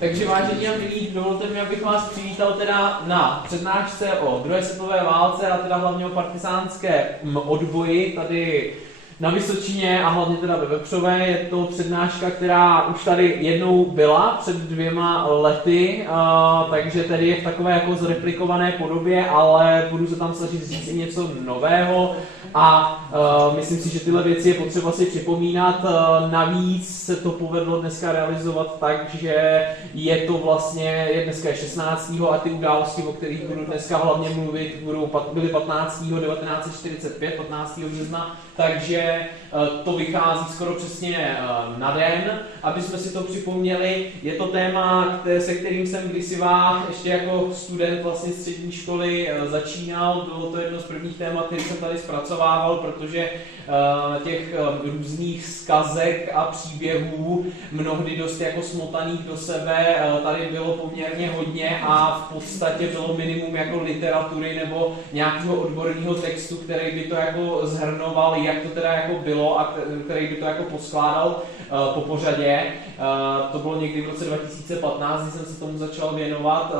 Takže vážení a milí, dovolte mi, abych vás přivítal teda na přednášce o druhé světové válce a teda hlavně o partyzánském odboji tady na Vysočině a hlavně teda ve Vepřové. Je to přednáška, která už tady jednou byla před 2 lety, takže tedy je v takové jako zreplikované podobě, ale budu se tam snažit říct i něco nového a myslím si, že tyhle věci je potřeba si připomínat. Navíc se to povedlo dneska realizovat tak, že je to vlastně, je dneska 16. a ty události, o kterých budu dneska hlavně mluvit, byly 15. 1945, 15. března, takže to vychází skoro přesně na den, aby jsme si to připomněli. Je to téma, se kterým jsem kdysi ještě jako student vlastně střední školy začínal. Bylo to jedno z prvních témat, který jsem tady zpracovával, protože těch různých zkazek a příběhů, mnohdy dost jako smotaných do sebe, tady bylo poměrně hodně a v podstatě bylo minimum jako literatury nebo nějakého odborného textu, který by to jako zhrnoval, jak to teda jako bylo a který by to jako poskládal po pořadě. To bylo někdy v roce 2015, kdy jsem se tomu začal věnovat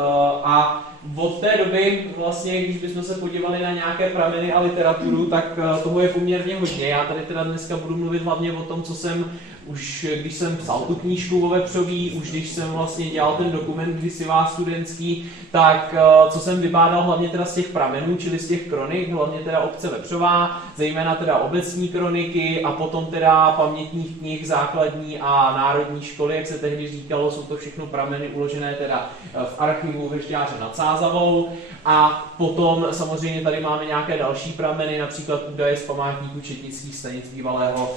a od té doby vlastně, když bychom se podívali na nějaké prameny a literaturu, tak toho je poměrně hodně. Já tady teda dneska budu mluvit hlavně o tom, co jsem už, když jsem psal tu knížku o Vepřový, už když jsem vlastně dělal ten dokument kdysi studentský, tak co jsem vybádal hlavně teda z těch pramenů, čili z těch kronik, hlavně teda obce Vepřová, zejména teda obecní kroniky a potom teda pamětních knih základní a národní školy, jak se tehdy říkalo, jsou to všechno prameny uložené teda v archivu Hřešťáře nad Sázavou a potom samozřejmě tady máme nějaké další prameny, například údaje z památníku četnických stanic bývalého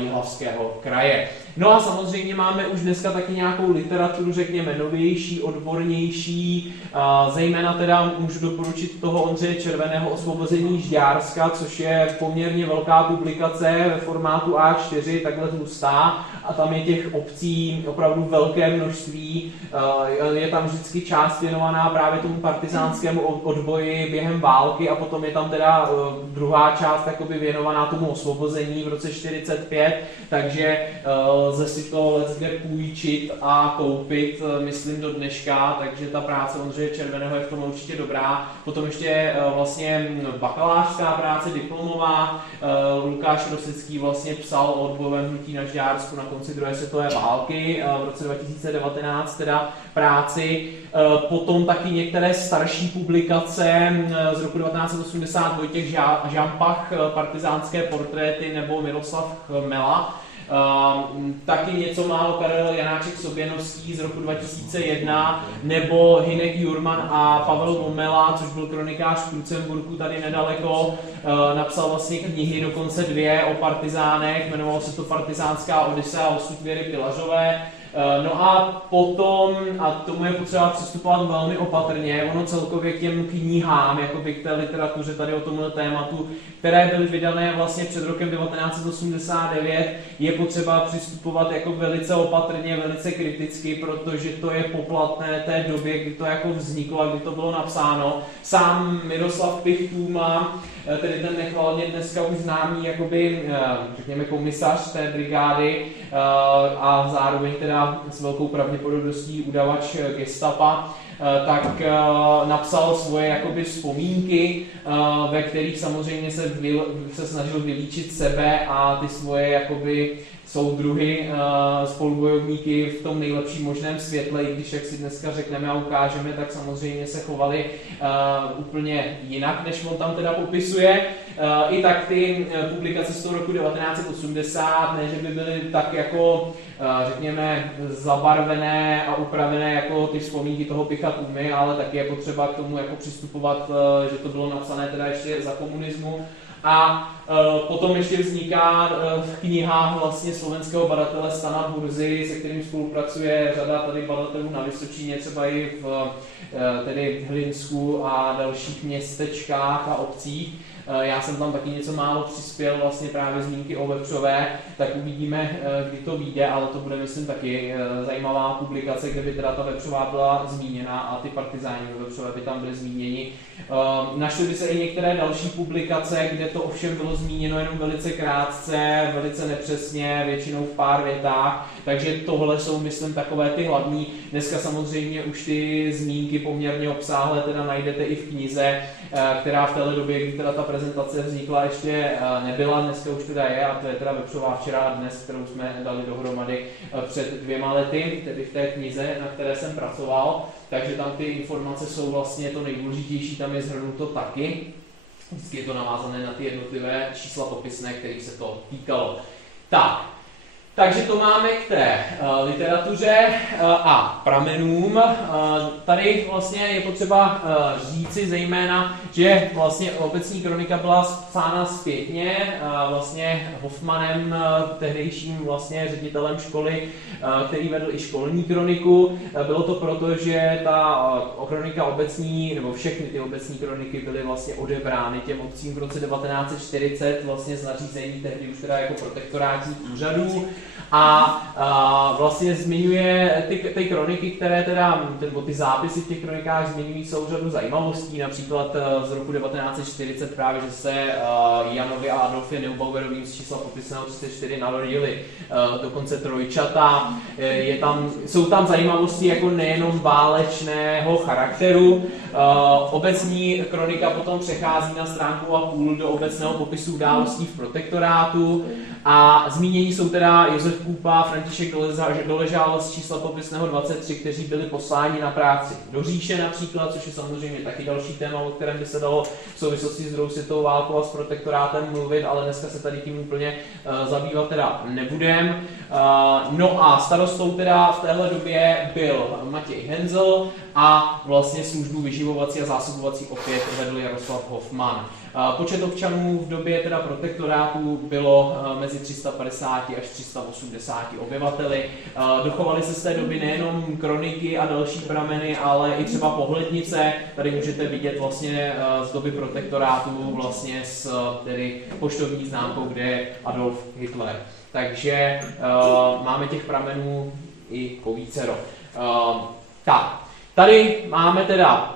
Jihlavského kraje. No a samozřejmě máme už dneska taky nějakou literaturu, řekněme, novější, odbornější, zejména teda můžu doporučit toho Ondřeje Červeného Osvobození Žďárska, což je poměrně velká publikace ve formátu A4, takhle tlustá, a tam je těch obcí opravdu velké množství, je tam vždycky část věnovaná právě tomu partyzánskému odboji během války a potom je tam teda druhá část jakoby věnovaná tomu osvobození v roce 45, takže lze si to leckde půjčit a koupit, myslím, do dneška, takže ta práce Ondřeje Červeného je v tom určitě dobrá. Potom ještě vlastně bakalářská práce, diplomová, Lukáš Rosický vlastně psal o odbojovém hnutí na Žďársku na konci druhé světové války, v roce 2019 teda práci. Potom taky některé starší publikace z roku 1980, Vojtěch Žampach, Partyzánské portréty nebo Miroslav Chmela. Taky něco málo Karel Janáček Soběnovský z roku 2001 nebo Hynek Jurman a Pavel Vomela, což byl kronikář v Krucemburku tady nedaleko, napsal vlastně knihy, dokonce 2 o partyzánech, jmenovalo se to Partyzánská Odisea osud Věry Pilařové. No a potom, a tomu je potřeba přistupovat velmi opatrně, ono celkově k těm knihám, jakoby k té literatuře tady o tomhle tématu, které byly vydané vlastně před rokem 1989, je potřeba přistupovat jako velice opatrně, velice kriticky, protože to je poplatné té době, kdy to jako vzniklo a kdy to bylo napsáno. Sám Miroslav Pichtů má, tedy ten nechvalně dneska už známý, jakoby, řekněme, komisař té brigády a zároveň teda s velkou pravděpodobností udavač gestapa, tak napsal svoje jakoby vzpomínky, ve kterých samozřejmě se snažil vylíčit sebe a ty svoje jakoby soudruhy, spolubojovníky v tom nejlepším možném světle, i když, jak si dneska řekneme a ukážeme, tak samozřejmě se chovali úplně jinak, než on tam teda popisuje. I tak ty publikace z toho roku 1980, ne, že by byly tak jako, řekněme, zabarvené a upravené jako ty vzpomínky toho Picha Tůmy, ale taky je potřeba k tomu jako přistupovat, že to bylo napsané teda ještě za komunismu. A potom ještě vzniká v knihách vlastně slovenského badatele Stana Burzy, se kterým spolupracuje řada tady badatelů na Vysočině, třeba i v tedy Hlinsku a dalších městečkách a obcích. já jsem tam taky něco málo přispěl, vlastně právě zmínky o vepřové, tak uvidíme, kdy to vyjde, ale to bude, myslím, taky zajímavá publikace, kde by teda ta vepřová byla zmíněna a ty partizáni vepřové by tam byly zmíněni. Našly by se i některé další publikace, kde to ovšem bylo zmíněno jenom velice krátce, velice nepřesně, většinou v pár větách, takže tohle jsou, myslím, takové ty hlavní. Dneska samozřejmě už ty zmínky poměrně obsáhlé teda najdete i v knize, která v téhle době, kdy teda ta prezentace vznikla, ještě nebyla, dneska už teda je, a to je teda vepřová včera a dnes, kterou jsme dali dohromady před 2 lety, tedy v té knize, na které jsem pracoval, takže tam ty informace jsou vlastně to nejdůležitější, tam je shrnuto taky. Vždycky je to navázané na ty jednotlivé čísla popisné, kterých se to týkalo. Takže to máme k té literatuře a pramenům. Tady vlastně je potřeba říci zejména, že vlastně obecní kronika byla psána zpětně vlastně Hoffmanem, tehdejším vlastně ředitelem školy, který vedl i školní kroniku. Bylo to proto, že ta kronika obecní, nebo všechny ty obecní kroniky byly vlastně odebrány těm obcím v roce 1940 vlastně z nařízení tehdy už teda jako protektorátních úřadů. A vlastně zmiňuje ty kroniky, které teda, nebo ty zápisy v těch kronikách zmiňují celou řadu zajímavostí, například z roku 1940 právě, že se Janovi a Adolfě Neubauerovým z čísla popisného 34 narodili dokonce trojčata. Jsou tam zajímavosti jako nejenom válečného charakteru. Obecní kronika potom přechází na stránku a půl do obecného popisu událostí v protektorátu a zmínění jsou teda Josef Kůpa, František Doležal z čísla popisného 23, kteří byli posláni na práci do říše například, což je samozřejmě taky další téma, o kterém by se dalo v souvislosti s druhou světovou válkou a s protektorátem mluvit, ale dneska se tady tím úplně zabývat teda nebudem. No a starostou teda v téhle době byl Matěj Henzel a vlastně službu vyživovací a zásobovací opět vedl Jaroslav Hoffman. Počet občanů v době teda protektorátu bylo mezi 350 až 380 obyvateli. Dochovaly se z té doby nejenom kroniky a další prameny, ale i třeba pohlednice. Tady můžete vidět vlastně z doby protektorátu vlastně s tedy poštovní známkou, kde je Adolf Hitler. Takže máme těch pramenů i povícero. Tak, tady máme teda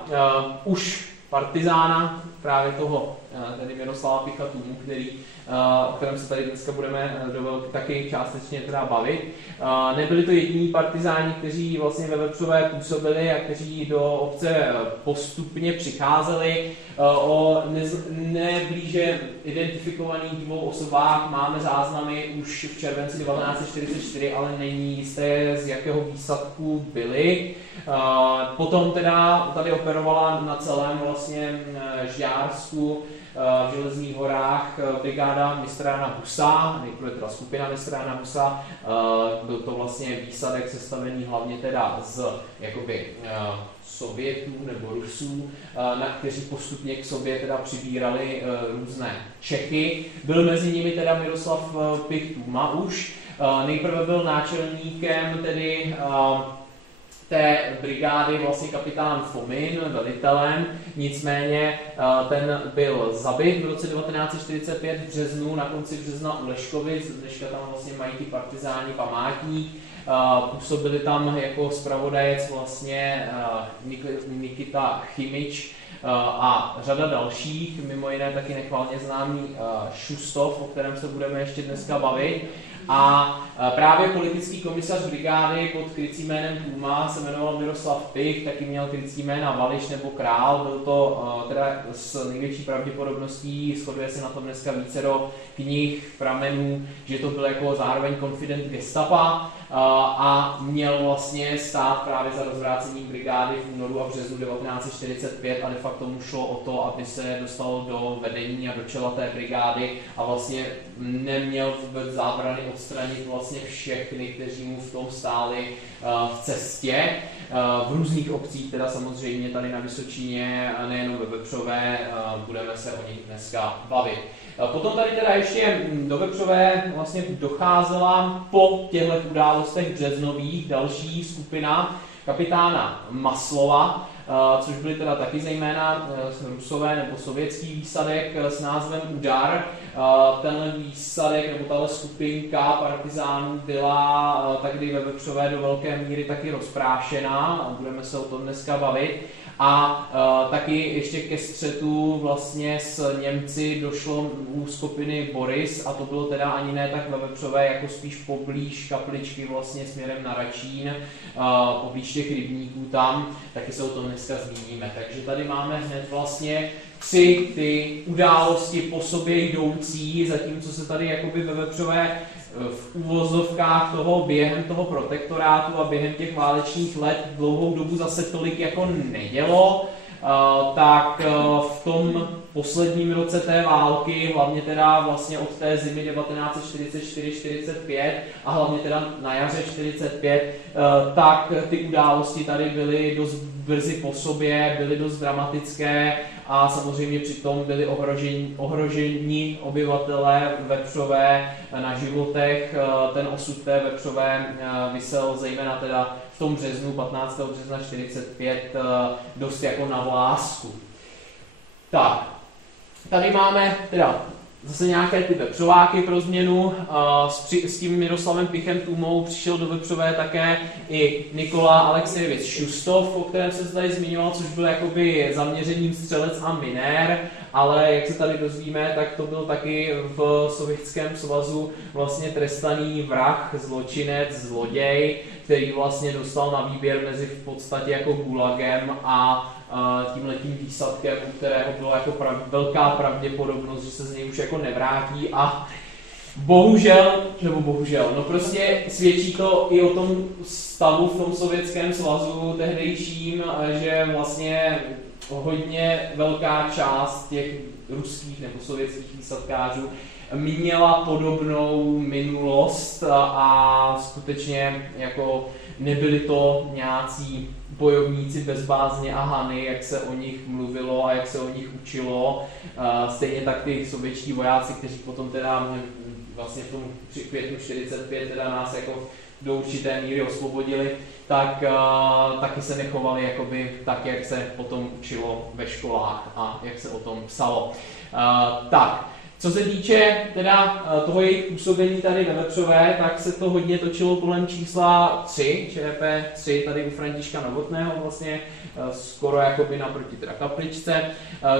už partizána, právě toho tedy Miroslava Pichatumu, o kterém se tady dneska budeme taky částečně teda bavit. Nebyli to jediní partizáni, kteří vlastně ve Vepřové působili a kteří do obce postupně přicházeli. O neblíže identifikovaných 2 osobách máme záznamy už v červenci 1944, ale není jisté, z jakého výsadku byli. Potom teda tady operovala na celém vlastně Žďársku v Železných horách brigáda mistra Jana Husa, nejprve teda skupina mistra Jana Husa. Byl to vlastně výsadek sestavený hlavně teda z jakoby Sovětů nebo Rusů, kteří postupně k sobě teda přibírali různé Čechy. Byl mezi nimi teda Miroslav Pichtuma už. Nejprve byl náčelníkem tedy té brigády vlastně kapitán Fomin, velitelem, nicméně ten byl zabit v roce 1945 v březnu, na konci března u Leškovic, dneška tam vlastně mají ty partizáni památník. Působili tam jako zpravodajec vlastně Nikita Chymič a řada dalších, mimo jiné taky nechvalně známý Šustov, o kterém se budeme ještě dneska bavit. A právě politický komisař brigády pod krycím jménem Tůma se jmenoval Miroslav Pich, taky měl krycí jména Vališ nebo Král, byl to teda s největší pravděpodobností, shoduje se na tom dneska vícero knih, pramenů, že to byl jako zároveň konfident gestapa a měl vlastně stát právě za rozvrácením brigády v únoru a březnu 1945 a de facto mu šlo o to, aby se dostal do vedení a do čela té brigády a vlastně neměl vůbec zábrany odstranit vlastně všechny, kteří mu v tom stáli v cestě. V různých obcích, teda samozřejmě tady na Vysočině, nejenom ve Vepřové, budeme se o nich dneska bavit. Potom tady teda ještě do Vepřové vlastně docházela po těchto událostech březnových další skupina kapitána Maslova, což byly teda taky zejména Rusové nebo sovětský výsadek s názvem Udar. Tenhle výsadek nebo tahle skupinka partizánů byla takdy ve Vepřové do velké míry taky rozprášená a budeme se o tom dneska bavit. A taky ještě ke střetu vlastně s Němci došlo u skupiny Boris a to bylo teda ani ne tak ve Vepřové, jako spíš poblíž kapličky vlastně směrem na Račín, poblíž těch rybníků tam, taky se o tom dneska zmíníme. Takže tady máme hned vlastně 3 ty události po sobě jdoucí, zatímco se tady jakoby ve Vepřové v uvozovkách během toho protektorátu a během těch válečných let dlouhou dobu zase tolik jako nedělo, tak v tom posledním roce té války, hlavně teda vlastně od té zimy 1944-45 a hlavně teda na jaře 45, tak ty události tady byly dost brzy po sobě, byly dost dramatické a samozřejmě přitom byli ohroženi obyvatelé Vepřové na životech. Ten osud té Vepřové visel zejména teda v tom březnu, 15. března 45, dost jako na vlásku. Tak, tady máme teda zase nějaké ty vepřováky pro změnu. S tím Miroslavem Pichem Tůmou přišel do Vepřové také i Nikola Alexejevič Šustov, o kterém se tady zmiňoval, což byl jakoby zaměřením střelec a minér, ale jak se tady dozvíme, tak to byl taky v Sovětském svazu vlastně trestaný vrah, zločinec, zloděj, který vlastně dostal na výběr mezi v podstatě jako gulagem a tímhletím výsadkem, u kterého byla jako velká pravděpodobnost, že se z něj už jako nevrátí a bohužel, no prostě svědčí to i o tom stavu v tom Sovětském svazu tehdejším, že vlastně hodně velká část těch ruských nebo sovětských výsadkářů měla podobnou minulost a skutečně jako nebyli to nějací bojovníci bezbázně a hany, jak se o nich mluvilo a jak se o nich učilo. Stejně tak ty sovětští vojáci, kteří potom teda vlastně v tom květnu 45 teda nás jako do určité míry osvobodili, tak taky se nechovali jakoby tak, jak se potom učilo ve školách a jak se o tom psalo. Tak. Co se týče teda toho jejich působení tady ve Vepřové, tak se to hodně točilo kolem čísla 3, ČP 3, tady u Františka Novotného vlastně, skoro jakoby naproti teda kapličce,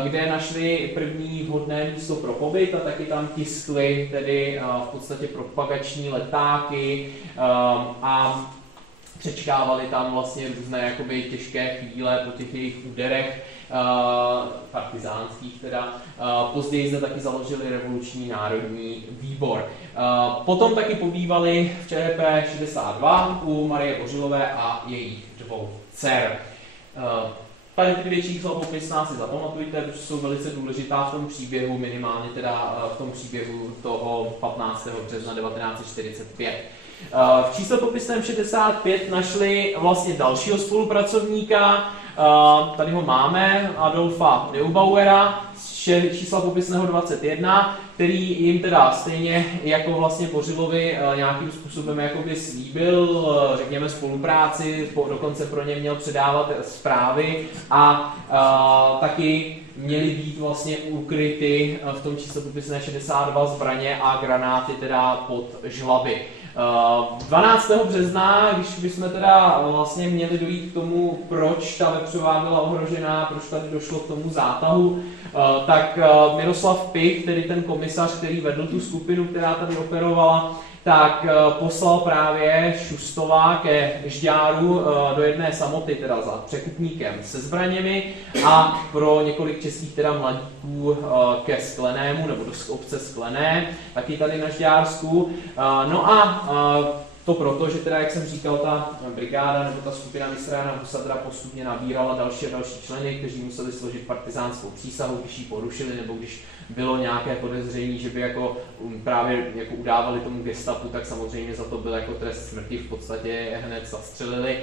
kde našli první vhodné místo pro pobyt a taky tam tiskli tedy v podstatě propagační letáky a přečkávali tam vlastně různé jakoby těžké chvíle po těch jejich úderech, partizánských teda. Později zde taky založili revoluční národní výbor. Potom taky pobývali v ČRP 62 u Marie Bořilové a jejich 2 dcer. Tady ty 2 čísla popisná si zapamatujte, protože jsou velice důležitá v tom příběhu, minimálně teda v tom příběhu toho 15. března 1945. V čísle popisném 65 našli vlastně dalšího spolupracovníka, tady ho máme, Adolfa Neubauera, čísla popisného 21, který jim teda stejně jako vlastně Bořilovi nějakým způsobem jakoby slíbil, řekněme, spolupráci, dokonce pro ně měl předávat zprávy a taky měly být vlastně ukryty v tom čísle popisné 62 zbraně a granáty teda pod žlaby. 12. března, když bychom teda vlastně měli dojít k tomu, proč ta Vepřová byla ohrožená, proč tady došlo k tomu zátahu, tak Miroslav Pich, tedy ten komisař, který vedl tu skupinu, která tady operovala, tak poslal právě Šustova ke Žďáru do jedné samoty, teda za překupníkem se zbraněmi a pro několik českých teda mladíků ke Sklenému, nebo do obce Sklené, taky tady na Žďársku. No a to proto, že teda, jak jsem říkal, ta brigáda nebo ta skupina mistra Jana Husadra postupně nabírala další a další členy, kteří museli složit partizánskou přísahu, když ji porušili, nebo když bylo nějaké podezření, že by jako právě jako udávali tomu gestapu, tak samozřejmě za to byl jako trest smrti, v podstatě hned zastřelili,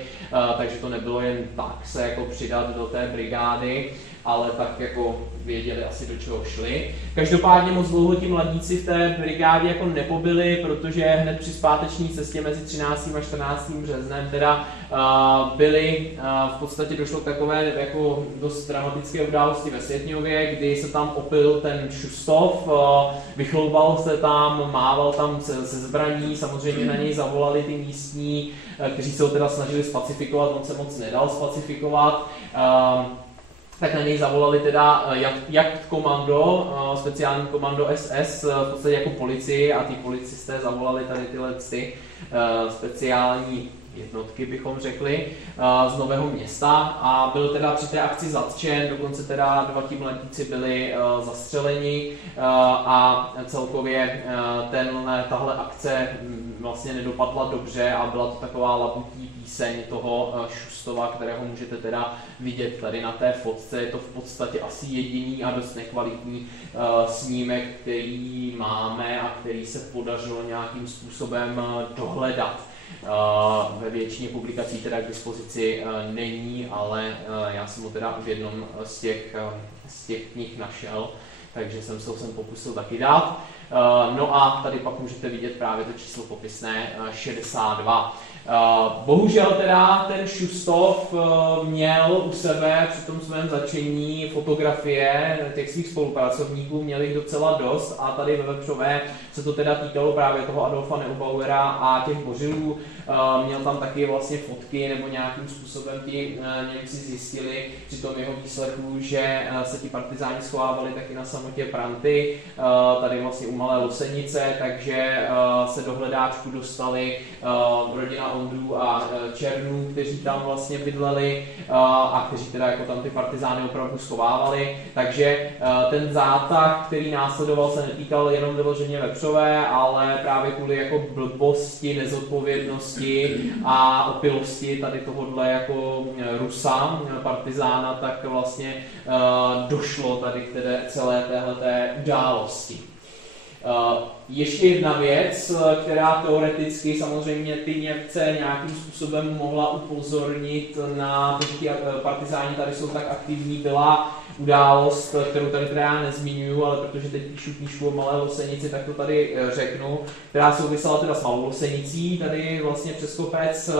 takže to nebylo jen tak se jako přidat do té brigády, ale tak jako věděli asi, do čeho šli. Každopádně moc dlouho ti mladíci v té brigádě jako nepobyli, protože hned při zpáteční cestě mezi 13. a 14. březnem teda v podstatě došlo k takové jako dost dramatické události ve Světňově, kdy se tam opil ten Šustov, vychloubal se tam, mával tam se zbraní, samozřejmě na něj zavolali ty místní, kteří se ho teda snažili spacifikovat, on se moc nedal spacifikovat. Tak na něj zavolali teda Jagdkommando, speciální komando SS, v podstatě jako policii, a ty policisté zavolali tady tyhle speciální jednotky, bychom řekli, z Nového Města, a byl teda při té akci zatčen, dokonce teda 2 ti mladíci byli zastřeleni, a celkově tahle akce vlastně nedopadla dobře a byla to taková labutí píseň toho Šustova, kterého můžete teda vidět tady na té fotce. Je to v podstatě asi jediný a dost nekvalitní snímek, který máme a který se podařilo nějakým způsobem dohledat. Ve většině publikací teda k dispozici není, ale já jsem ho teda v jednom z těch knih našel, takže jsem se ho pokusil taky dát. No a tady pak můžete vidět právě to číslo popisné 62. Bohužel teda ten Šustov měl u sebe při tom svém zatčení fotografie těch svých spolupracovníků, měl jich docela dost, a tady ve Vepřové se to teda týkalo právě toho Adolfa Neubauera a těch Bořilů. Měl tam taky vlastně fotky, nebo nějakým způsobem ti Němci zjistili při tom jeho výslechu, že se ti partizáni schovávali taky na samotě Pranty, tady vlastně u Malé Losenice, takže se do hledáčku dostali rodina Ondrů a Černů, kteří tam vlastně bydleli a kteří teda jako tam ty partizány opravdu schovávali. Takže ten zátah, který následoval, se netýkal jenom vyloženě Vepřové, ale právě kvůli jako blbosti, nezodpovědnosti a opilosti tady tohodle jako Rusa, partizána, tak vlastně došlo tady k celé téhleté události. Ještě jedna věc, která teoreticky samozřejmě ty Němce nějakým způsobem mohla upozornit na to, že ti partizáni tady jsou tak aktivní, byla událost, kterou tady teda já nezmiňuju, ale protože teď píšu knížku o Malé Losenici, tak to tady řeknu, která souvisela teda s Malou Losenicí, tady vlastně přes kopec,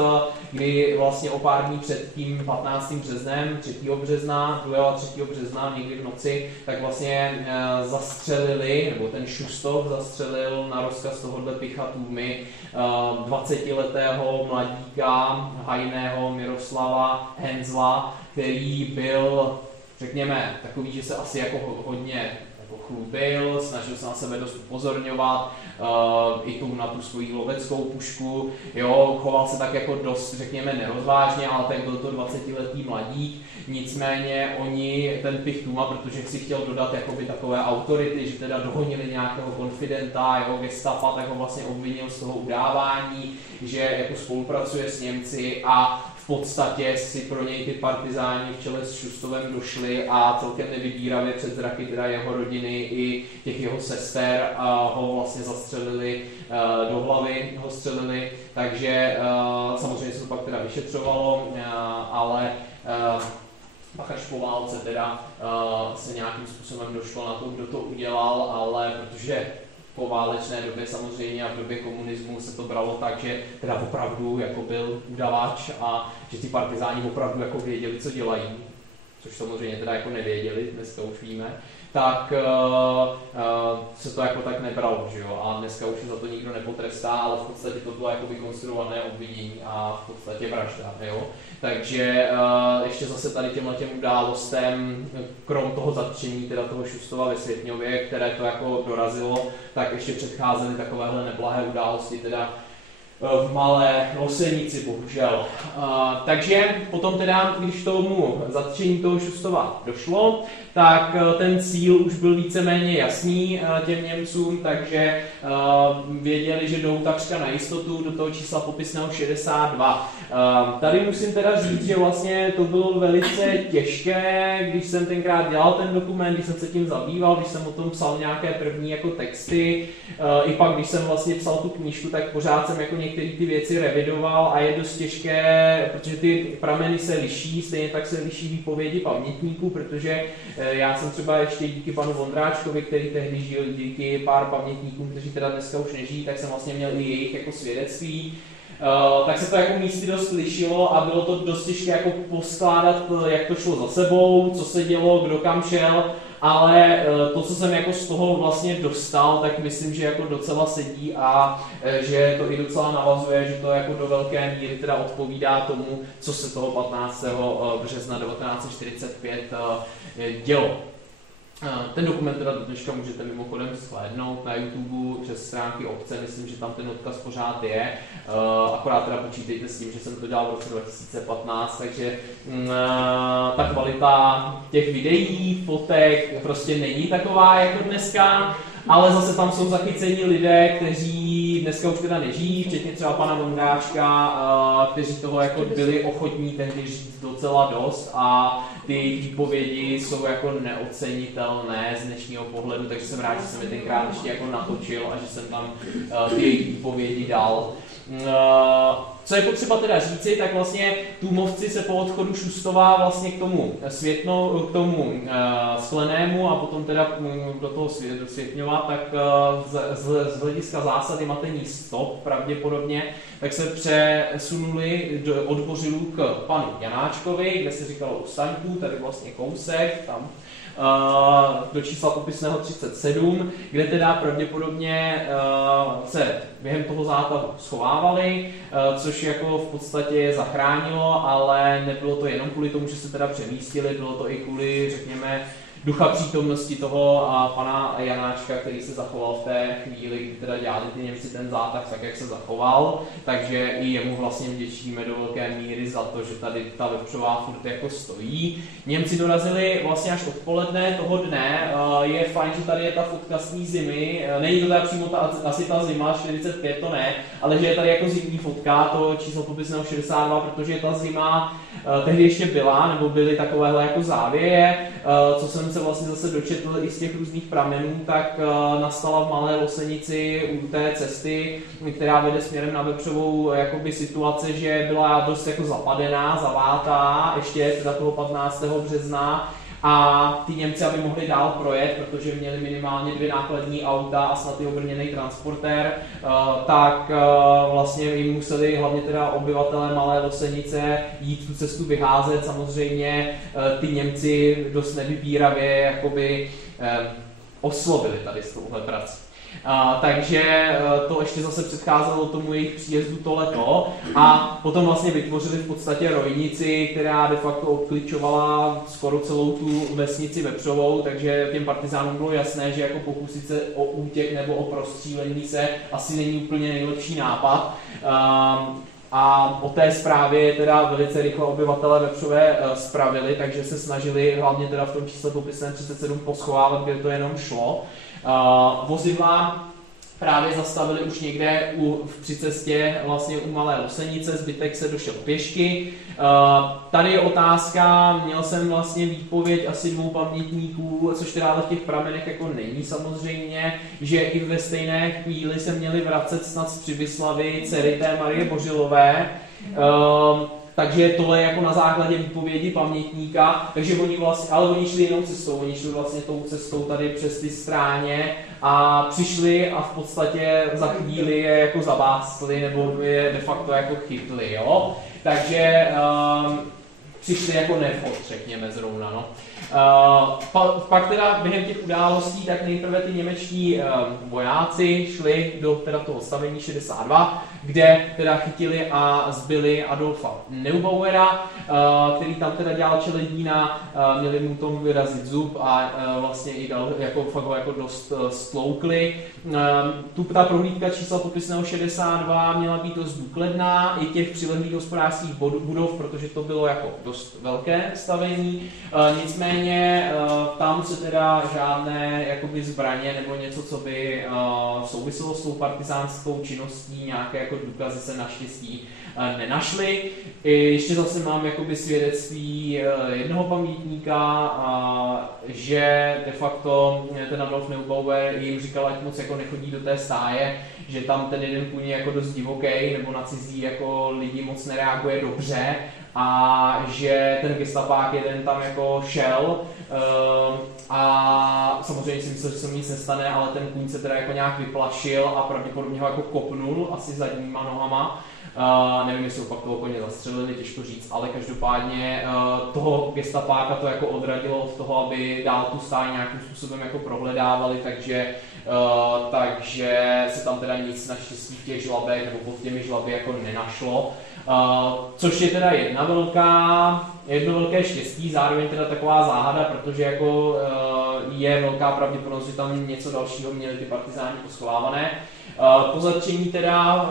kdy vlastně o pár dní před tím 15. březnem, 3. března, 2. a 3. března, někdy v noci, tak vlastně zastřelili, nebo ten Šustov zastřelil na rozkaz tohohle Picha Tůmy 20letého mladíka, hajného Miroslava Henzla, který byl, řekněme, takový, že se asi jako hodně jako chlubil, snažil se na sebe dost upozorňovat, i na tu svoji loveckou pušku, jo, choval se tak jako dost, řekněme, nerozvážně, ale tak byl to 20letý mladík. Nicméně oni, ten Pich Tůma, protože si chtěl dodat jakoby takové autority, že teda dohonili nějakého konfidenta, jeho gestapa, tak ho vlastně obvinil z toho udávání, že jako spolupracuje s Němci, a v podstatě si pro něj ty partizáni v čele s Šustovem došli a celkem nevybíravě před zraky teda jeho rodiny i těch jeho sester ho vlastně zastřelili, do hlavy ho střelili, takže samozřejmě se to pak teda vyšetřovalo, ale pak až po válce teda se nějakým způsobem došlo na to, kdo to udělal, ale protože po válečné době samozřejmě a v době komunismu se to bralo tak, že teda opravdu jako byl udavač a že ty partizáni opravdu jako věděli, co dělají, což samozřejmě teda jako nevěděli, dneska už víme, tak se to jako tak nebralo, že jo, a dneska už se za to nikdo nepotrestá, ale v podstatě to bylo jako vykonstruované obvinění a v podstatě vražda, jo. Takže ještě zase tady těm událostem, krom toho zatčení teda toho Šustova ve Světňově, které to jako dorazilo, tak ještě předcházely takovéhle neblahé události teda v Malé Losenici, bohužel. Takže potom teda, když tomu zatčení toho Šustova došlo, tak ten cíl už byl víceméně jasný těm Němcům, takže věděli, že jdou takřka na jistotu do toho čísla popisného 62. Tady musím teda říct, že vlastně to bylo velice těžké, když jsem tenkrát dělal ten dokument, když jsem se tím zabýval, když jsem o tom psal nějaké první jako texty, i pak, když jsem vlastně psal tu knížku, tak pořád jsem jako některé ty věci revidoval a je dost těžké, protože ty prameny se liší, stejně tak se liší výpovědi pamětníků, protože já jsem třeba ještě díky panu Vondráčkovi, který tehdy žil, díky pár pamětníkům, kteří teda dneska už nežijí, tak jsem vlastně měl i jejich jako svědectví. tak se to jako místy dost lišilo a bylo to dost těžké jako poskládat, jak to šlo za sebou, co se dělo, kdo kam šel, ale to, co jsem jako z toho vlastně dostal, tak myslím, že jako docela sedí a že to i docela navazuje, že to jako do velké míry teda odpovídá tomu, co se toho 15. března 1945 dělo. Ten dokument teda do dneška můžete mimochodem shlédnout na YouTube přes stránky obce, myslím, že tam ten odkaz pořád je, akorát teda počítejte s tím, že jsem to dělal v roce 2015, takže ta kvalita těch videí, fotek prostě není taková jako dneska, ale zase tam jsou zachycení lidé, kteří dneska už teda nežijí, včetně třeba pana Vondráčka, kteří toho jako byli ochotní tehdy říct docela dost a ty výpovědi jsou jako neocenitelné z dnešního pohledu, takže jsem rád, že jsem je tenkrát ještě jako natočil a že jsem tam ty jejich výpovědi dal. Co je potřeba teda říci, tak vlastně Tůmovci se po odchodu Šustova vlastně k tomu Sklenému a potom teda do toho Světňova, tak z hlediska zásady matení stop pravděpodobně, tak se přesunuli od Bořilů k panu Janáčkovi, kde se říkalo u Staňků, tady vlastně kousek, tam do čísla popisného 37, kde teda pravděpodobně se během toho zátahu schovávali, což jako v podstatě je zachránilo, ale nebylo to jenom kvůli tomu, že se teda přemístili, bylo to i kvůli, řekněme, ducha přítomnosti toho a pana Janáčka, který se zachoval v té chvíli, kdy teda dělali ty Němci ten zátah tak, jak se zachoval, takže i jemu vlastně vděčíme do velké míry za to, že tady ta vepřová furt jako stojí. Němci dorazili vlastně až odpoledne toho dne, je fajn, že tady je ta fotka z té zimy, není to teda přímo asi ta zima, 45 to ne, ale že je tady jako zimní fotka, to číslo popisného 62, protože ta zima tehdy ještě byla, nebo byly takovéhle jako závěje, co jsem se vlastně zase dočetl i z těch různých pramenů, tak nastala v Malé Losenici u té cesty, která vede směrem na Vepřovou jakoby situace, že byla dost jako zapadená, zavátá, ještě teda toho 15. března, a ty Němci, aby mohli dál projet, protože měli minimálně 2 nákladní auta a snad i obrněný transportér, tak vlastně jim museli hlavně teda obyvatelé Malé Losenice jít tu cestu vyházet. Samozřejmě ty Němci dost nevybíravě jakoby oslovili tady s touhle prací. Takže to ještě zase předcházelo tomu jejich příjezdu to leto a potom vlastně vytvořili v podstatě rojnici, která de facto obkličovala skoro celou tu vesnici Vepřovou, takže těm partizánům bylo jasné, že jako pokusit se o útěk nebo o prostřílení se asi není úplně nejlepší nápad. A o té zprávě teda velice rychle obyvatelé Vepřové spravili, takže se snažili hlavně teda v tom čísle popisném 37 poschovávat, kde to jenom šlo. Vozidla právě zastavili už někde při cestě vlastně u Malé Losenice, zbytek se došel pěšky. Tady je otázka, měl jsem vlastně výpověď asi 2 pamětníků, což teda v těch pramenech jako není samozřejmě, že i ve stejné chvíli se měli vracet snad z Přibyslavi dcery té Marie Bořilové. Takže tohle je jako na základě výpovědi pamětníka, takže ale oni šli jinou cestou, oni šli vlastně tou cestou tady přes ty stráně a přišli a v podstatě za chvíli je jako zabásli nebo je de facto jako chytli, jo. Takže přišli jako nevhod, řekněme zrovna, no. Pak teda během těch událostí, tak nejprve ty němečtí vojáci šli do teda toho stavení 62, kde teda chytili a zbyli Adolfa Neubauera, který tam teda dělal čeledína, měli mu tomu vyrazit zub a vlastně i dal, jako, fakt ho jako dost stloukli. Ta prohlídka čísla popisného 62 měla být dost důkladná i těch přilehlých hospodářských budov, protože to bylo jako dost velké stavení. Nicméně tam se teda žádné jakoby zbraně nebo něco, co by souviselo s tou partizánskou činností, nějaké jako důkazy se naštěstí nenašly. Ještě zase mám jakoby svědectví jednoho pamětníka, že de facto ten Adolf Neubauer jim říkal, ať moc jako nechodí do té stáje, že tam ten jeden kůň je jako dost divoký, nebo na cizí jako lidi moc nereaguje dobře a že ten gestapák jeden tam jako šel a samozřejmě si myslel, že se mu nic nestane, ale ten kůň se teda jako nějak vyplašil a pravděpodobně ho jako kopnul asi zadníma nohama. Nevím, jestli ho pak toho koně zastřelili, těžko říct, ale každopádně toho gestapáka to jako odradilo od toho, aby dál tu stáj nějakým způsobem jako prohledávali, takže se tam teda nic naštěstí v těch žlabech nebo pod těmi žlaby jako nenašlo. Což je teda jedno velké štěstí, zároveň teda taková záhada, protože jako je velká pravděpodobnost, že tam něco dalšího měli ty partizáni poschovávané. Po zatčení teda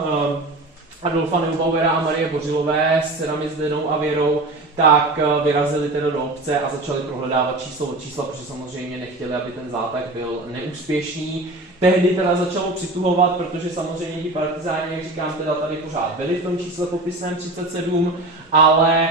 Adolfa Neubauera a Marie Bořilové s dcerami Zdenou a Věrou, tak vyrazili teda do obce a začali prohledávat číslo od čísla, protože samozřejmě nechtěli, aby ten zátah byl neúspěšný. Tehdy teda začalo přituhovat, protože samozřejmě ti partizáni, jak říkám, teda tady pořád byli v tom čísle popisném 37, ale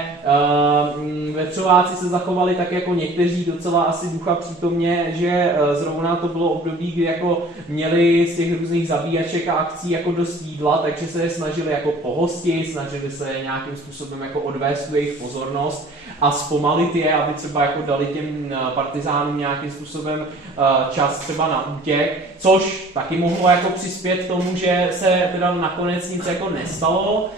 vepřováci se zachovali tak jako někteří docela asi ducha přítomně, že zrovna to bylo období, kdy jako měli z těch různých zabíjaček a akcí jako dost jídla, takže se je snažili jako pohostit, snažili se nějakým způsobem jako odvést tu jejich pozornost a zpomalit je, aby třeba jako dali těm partizánům nějakým způsobem čas třeba na útěk, což taky mohlo jako přispět tomu, že se teda nakonec nic jako nestalo.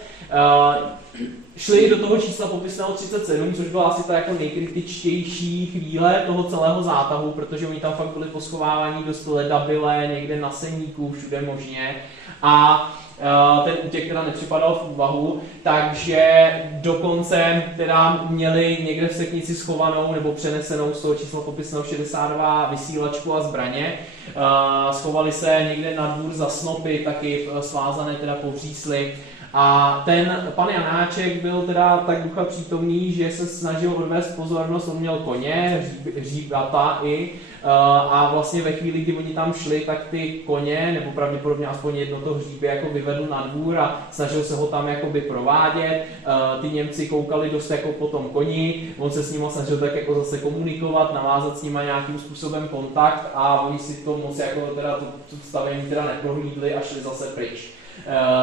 Šli do toho čísla popisného 37, což byla asi ta jako nejkritičtější chvíle toho celého zátahu, protože oni tam fakt byli poschovávaní dost ledabyle, někde na seníku, všude možně. A ten útěk teda nepřipadal v úvahu, takže dokonce teda měli někde v seknici schovanou nebo přenesenou z toho čísla popisného 62 vysílačku a zbraně. Schovali se někde na dvůr za snopy, taky svázané teda povřísly. A ten pan Janáček byl teda tak ducha přítomný, že se snažil odvést pozornost, on měl koně, hříbata i, a vlastně ve chvíli, kdy oni tam šli, tak ty koně, nebo pravděpodobně aspoň jedno to hříbě jako vyvedl na dvůr a snažil se ho tam jakoby provádět. Ty Němci koukali dost jako po tom koni, on se s nimi snažil tak jako zase komunikovat, navázat s nimi nějakým způsobem kontakt a oni si to moc jako teda to stavení teda neprohlídli a šli zase pryč.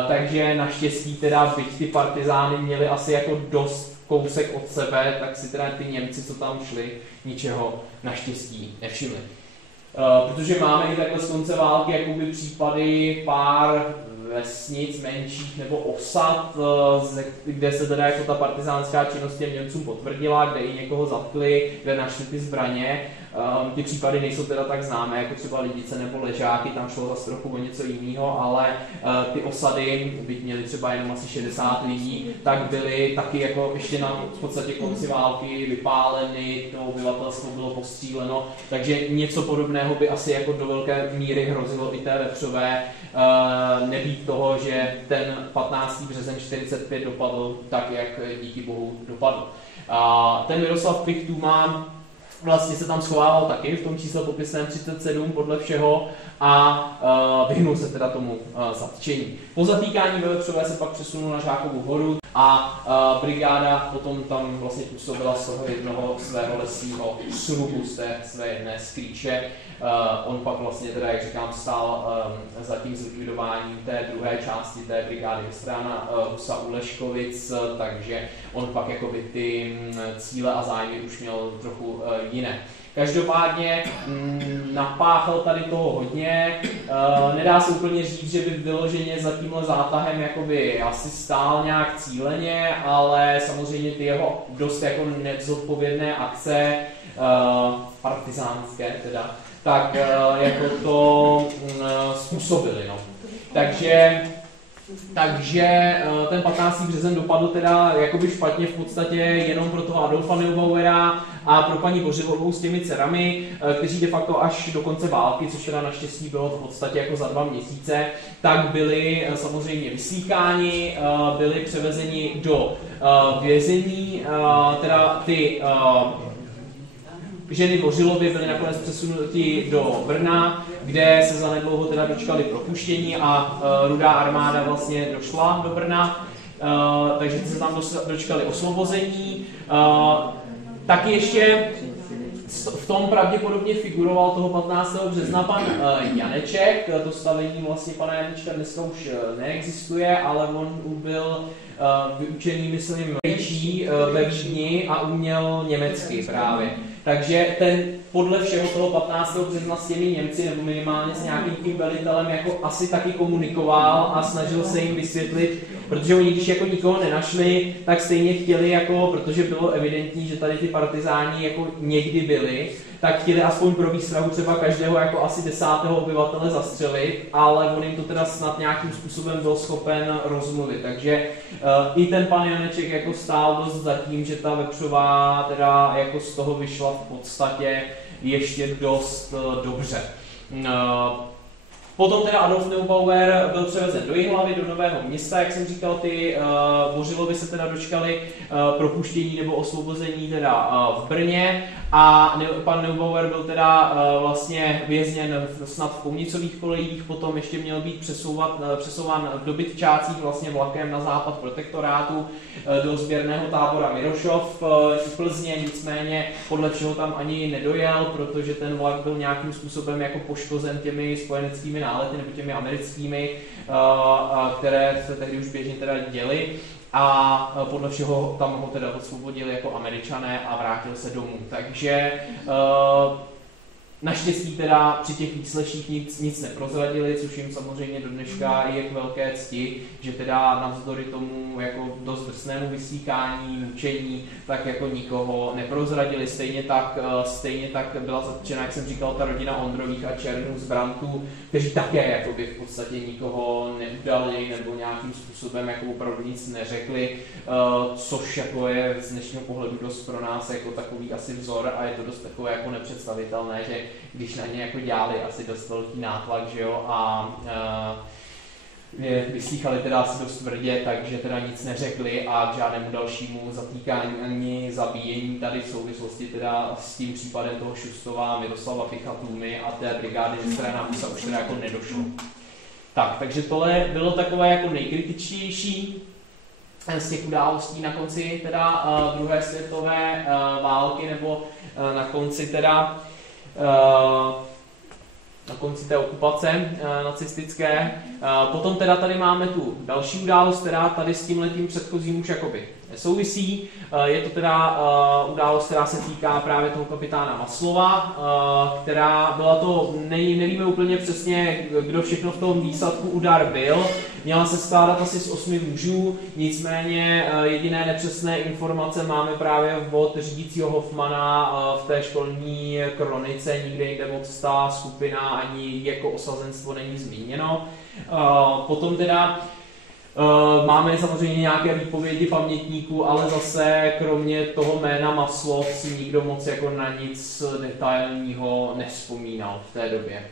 Takže naštěstí teda, byť ty partizány měli asi jako dost kousek od sebe, tak si teda ty Němci, co tam šli, ničeho naštěstí nevšimli. Protože máme i takhle z konce války jakoby případy pár vesnic menších nebo osad, kde se teda jako ta partizánská činnost těm Němcům potvrdila, kde i někoho zatkli, kde našli ty zbraně. Ty případy nejsou teda tak známé, jako třeba Lidice nebo Ležáky, tam šlo zase trochu o něco jiného, ale ty osady, byť měly třeba jenom asi 60 lidí, tak byly taky jako ještě na v podstatě konci války vypáleny, to obyvatelstvo bylo postříleno, takže něco podobného by asi jako do velké míry hrozilo i té vepřové, nebýt toho, že ten 15. březen 45 dopadl tak, jak díky bohu dopadl. Ten Miroslav Pichtůma vlastně se tam schovával taky v tom čísle popisném 37 podle všeho a vyhnul se teda tomu zatčení. Po zatýkání ve Vepřové se pak přesunul na Žákovu horu a brigáda potom tam vlastně působila z toho jednoho svého lesního srubu, z té své jedné skrýče. On pak vlastně teda, jak říkám, stál za tím zlikvidováním té druhé části té brigády Vystrána Husa u Leškovic, takže on pak jakoby ty cíle a zájmy už měl trochu jiné. Každopádně napáchal tady toho hodně, nedá se úplně říct, že by vyloženě za tímhle zátahem jakoby asi stál nějak cíleně, ale samozřejmě ty jeho dost jako nezodpovědné akce, partizánské teda, tak jako to způsobili. No. Takže ten 15. březen dopadl teda jakoby špatně v podstatě jenom pro toho Adolfa Neubauera a pro paní Bořilovou s těmi dcerami, kteří de facto až do konce války, což teda naštěstí bylo v podstatě jako za 2 měsíce, tak byli samozřejmě vyslýcháni, byli převezeni do vězení, teda ty ženy Bořilovy byly nakonec přesunuti do Brna, kde se zanedlouho teda dočkali propuštění a Rudá armáda vlastně došla do Brna, takže se tam dočkali osvobození. Taky ještě v tom pravděpodobně figuroval toho 15. března pan Janeček, to stavení vlastně pana Janečka dneska už neexistuje, ale on byl vyučený, myslím, rejčí ve Vídni a uměl německy právě. Takže ten podle všeho toho 15. března s těmi Němci, nebo minimálně s nějakým tím velitelem, jako asi taky komunikoval a snažil se jim vysvětlit, protože oni když jako nikoho nenašli, tak stejně chtěli jako, protože bylo evidentní, že tady ty partizáni jako někdy byli, tak chtěli aspoň pro výstrahu třeba každého jako asi 10. obyvatele zastřelit, ale on jim to teda snad nějakým způsobem byl schopen rozmluvit, takže i ten pan Janeček jako stál dost za tím, že ta Vepřová teda jako z toho vyšla v podstatě ještě dost dobře. Potom teda Adolf Neubauer byl převezen do Jihlavy, do Nového Města, jak jsem říkal, ty Bořilovi se teda dočkali propuštění nebo osvobození teda v Brně a pan Neubauer byl teda vlastně vězněn snad v Koumnicových kolejích, potom ještě měl být přesouván v Dobytčácích vlastně vlakem na západ protektorátu do sběrného tábora Mirošov v Plzně, nicméně podle všeho tam ani nedojel, protože ten vlak byl nějakým způsobem jako poškozen těmi spojeneckými nálety nebo těmi americkými, které se tehdy už běžně teda děly a podle všeho tam ho teda osvobodili jako Američané a vrátil se domů. Takže naštěstí teda při těch výsleších nic neprozradili, což jim samozřejmě do dneška je k velké cti, že teda navzdory tomu jako dost drsnému vysíkání, mučení, tak jako nikoho neprozradili. Stejně tak byla zatčena, jak jsem říkal, ta rodina Ondrových a Černů z Brantů, kteří také jakoby v podstatě nikoho neudali nebo nějakým způsobem jako opravdu nic neřekli, což jako je z dnešního pohledu dost pro nás jako takový asi vzor a je to dost takové jako nepředstavitelné, že když na ně jako dělali asi dost velký nátlak, že jo, a vyslýchali teda asi dost tvrdě, takže teda nic neřekli a k žádnému dalšímu zatýkání ani zabíjení tady v souvislosti teda s tím případem toho Šustova, Miroslava Pichatůmy a té brigády ze strany Námusa už teda jako nedošlo. Tak, takže tohle bylo takové jako nejkritičtější z těch událostí na konci teda druhé světové války nebo na konci teda na konci té okupace nacistické. Potom teda tady máme tu další událost, která tady s tímhletím předchozím už jakoby nesouvisí. Je to teda událost, která se týká právě toho kapitána Maslova, která byla to, nevíme úplně přesně, kdo všechno v tom výsadku udar byl. Měla se skládat asi z 8 mužů, nicméně jediné nepřesné informace máme právě od řídícího Hoffmana v té školní kronice, nikde jinde moc ta skupina ani jako osazenstvo není zmíněno. Potom teda máme samozřejmě nějaké výpovědi pamětníků, ale zase kromě toho jména Maslov si nikdo moc jako na nic detailního nevzpomínal v té době.